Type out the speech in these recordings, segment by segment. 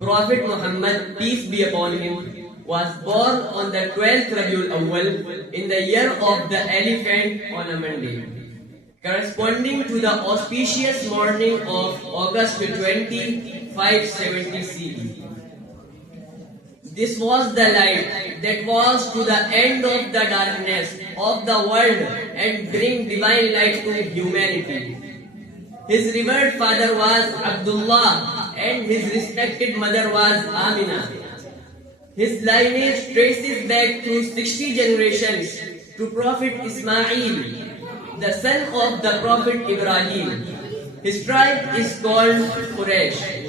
Prophet Muhammad, peace be upon him, was born on the 12th Rabiul Awwal in the year of the elephant on a Monday, corresponding to the auspicious morning of August 20, 570 CE. This was the light that was to the end of the darkness of the world and bring divine light to humanity. His revered father was Abdullah and his respected mother was Amina. His lineage traces back to 60 generations to Prophet Ismail, the son of the Prophet Ibrahim. His tribe is called Quraysh,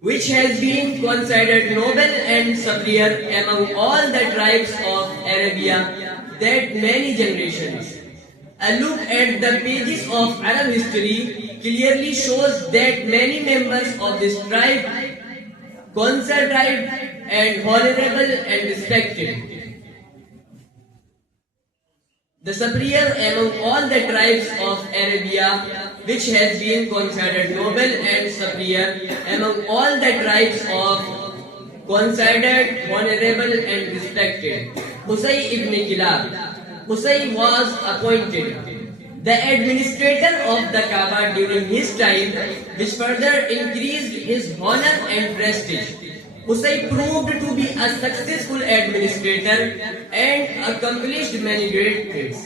which has been considered noble and superior among all the tribes of Arabia that many generations. A look at the pages of Arab history clearly shows that many members of this tribe considered and honorable and respected. The superior among all the tribes of Arabia, which has been considered noble and superior among all the tribes of considered honorable and respected. Qusay ibn Kilab. Qusay was appointed the administrator of the Kaaba during his time, which further increased his honor and prestige. Qusay proved to be a successful administrator and accomplished many great things.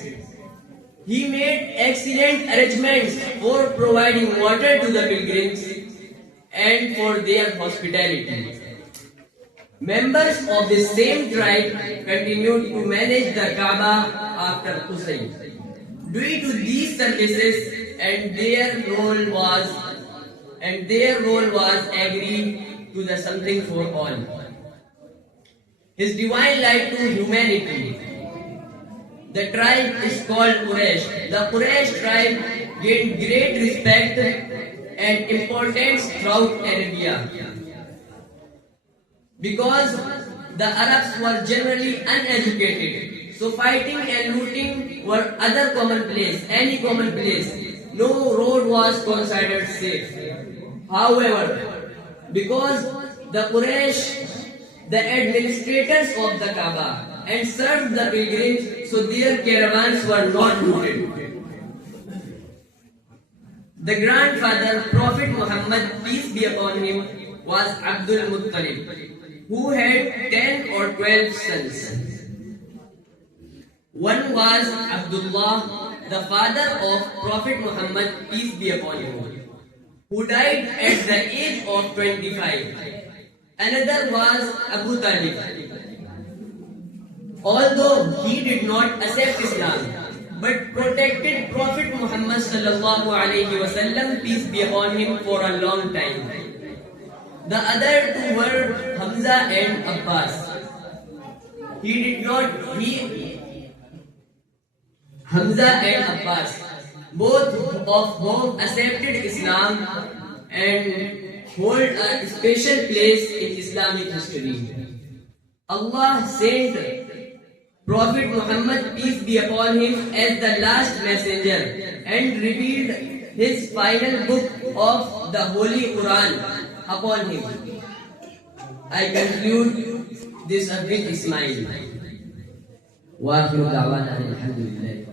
He made excellent arrangements for providing water to the pilgrims and for their hospitality. Members of the same tribe continued to manage the Kaaba after Qusay. Due to these services, and their role was agreed to the something for all. His divine light to humanity. The tribe is called Quraysh. The Quraysh tribe gained great respect and importance throughout Arabia, because the Arabs were generally uneducated, so fighting and looting were any commonplace. No road was considered safe. However, because the Quraysh, the administrators of the Kaaba, and served the pilgrims, so their caravans were not looted. The grandfather, Prophet Muhammad, peace be upon him, was Abdul Muttalib, who had 10 or 12 sons. One was Abdullah, the father of Prophet Muhammad, peace be upon him, who died at the age of 25. Another was Abu Talib. Although he did not accept Islam, but protected Prophet Muhammad sallallahu alaihi wasallam, peace be upon him, for a long time. The other two were Hamza and Abbas. Hamza and Abbas, both of whom accepted Islam and hold a special place in Islamic history. Allah sent Prophet Muhammad, peace be upon him, as the last messenger and revealed his final book of the Holy Quran upon him. I conclude this with Ismail. Wa akhiru da'wana alhamdulillah.